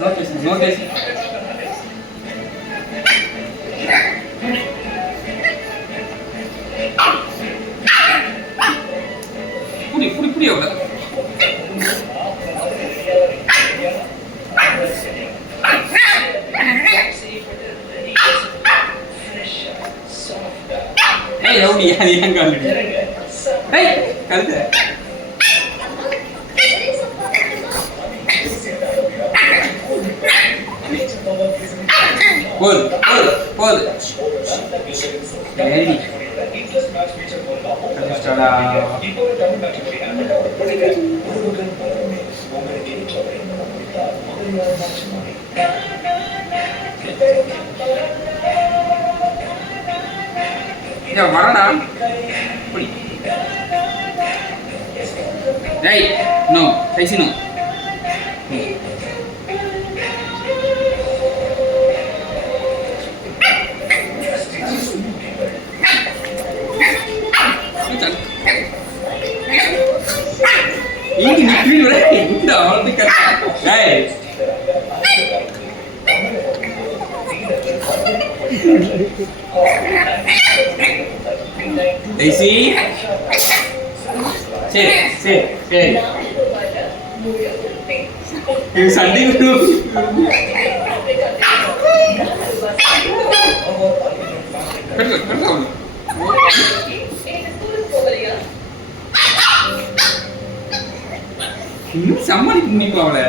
Notice புடி எவ்வளோ எப்படி அது ஏன் காலடி கழுத போது போது போது சரி வரடா Right, no, face no. Ini nikri right, udah orang pikir, guys. Daisy. சரி சண்டை இன்னும் சமாளிக்க முடியுமா அவளை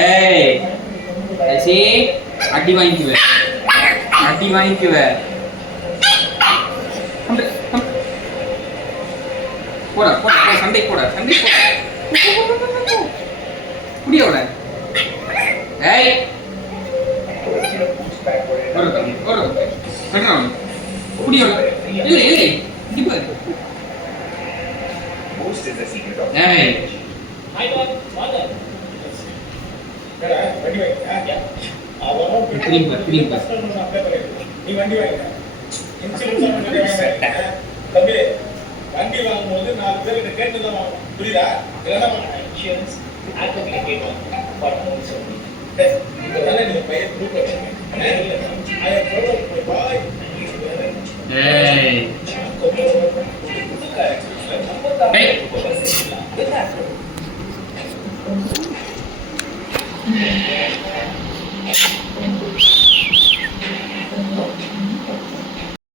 ஏய் ऐसे अड्डी वाइंकी वे போடா சண்டை போடா புடிய வர ஏய் ஒரு கண்ணா புடிய இல்ல இடி பாரு ஏய் ஹாய் வாங்க வண்டி வாங்கும்போது 4 பேர் கிட்ட கேட்டுதான் வாங்கணும் புரியுதா இன்சூரன்ஸ் ஆட்டோமேட்டிக் கேட்கும் பட் நீங்க பையன் குரூப் வச்சிருக்கீங்க